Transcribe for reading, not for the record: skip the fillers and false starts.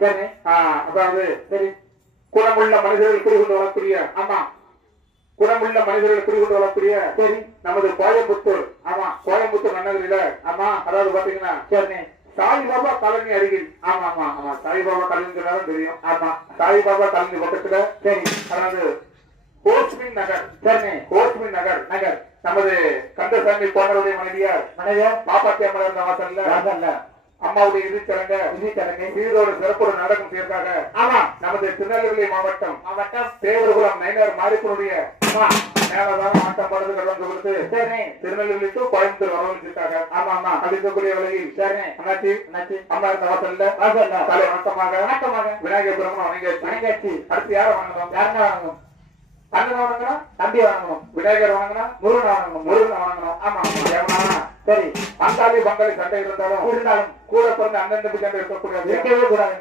சரி. அதாவது சரி. குணமுள்ள மனிதர்கள் குடிகொண்டு வரக்கூடிய ஆமா குணமுள்ள மனிதர்கள் குடிகொண்டு வரக்கூடிய சரி. நமது கோயம்புத்தூர் ஆமா கோயம்புத்தூர் நன்னகரில ஆமா அதாவது பாத்தீங்கன்னா சரி. சாய்பாபா காலனி அருகில் ஆமா ஆமா ஆமா சாய்பாபா காலனி தெரியும். ஆமா சாய்பாபா காலனி பக்கத்துல சரி. அதாவது கோஸ்மின் நகர் சரி. கோஸ்மின் நகர் நகர் நமது கந்தசாமி போனருடைய மனைவியார் மனைவியார் பாப்பாத்தி அம்மன் இருந்த வாசல்ல வாசல்ல அம்மாவுடைய இறுதிச்சடங்க விதிச்சடங்கை சீரோடு சிறப்போடு நடக்கும் சேர்க்காக ஆமா நமது திருநெல்வேலி மாவட்டம் மாவட்டம் தேவரகுளம் நயினார் மாரிப்பனுடைய ஆமா மேலதான் ஆட்டம் படுத்து கடந்து கொடுத்து சரி. திருநெல்வேலி டு கோயம்புத்தூர் வரவழைச்சிருக்காங்க. ஆமா ஆமா அப்படிக்கக்கூடிய வகையில் சரி. அண்ணாச்சி என்னாச்சு? அம்மா இருந்த வாசல்ல வாசல்ல தலை வணக்கமாக வணக்கமாக விநாயகர் பெருமான் வணங்கியாச்சு. வணங்காச்சு. அடுத்து யாரை வணங்கணும்? யாருங்க வாங்கணும்? அண்ணன் வணங்கணும், தம்பி வாங்கணும், விநாயகர் வணங்கணும், முருகன் வாங்கணும். முருகன் வணங்கணும். ஆமா ஏன்னா சரி. பங்காளி பங்காளி சண்டை இருந்தாலும் இருந்தாலும் கூட பிறந்த அண்ணன் தம்பி சண்டை இருக்கக்கூடாது. இருக்கவே கூடாது.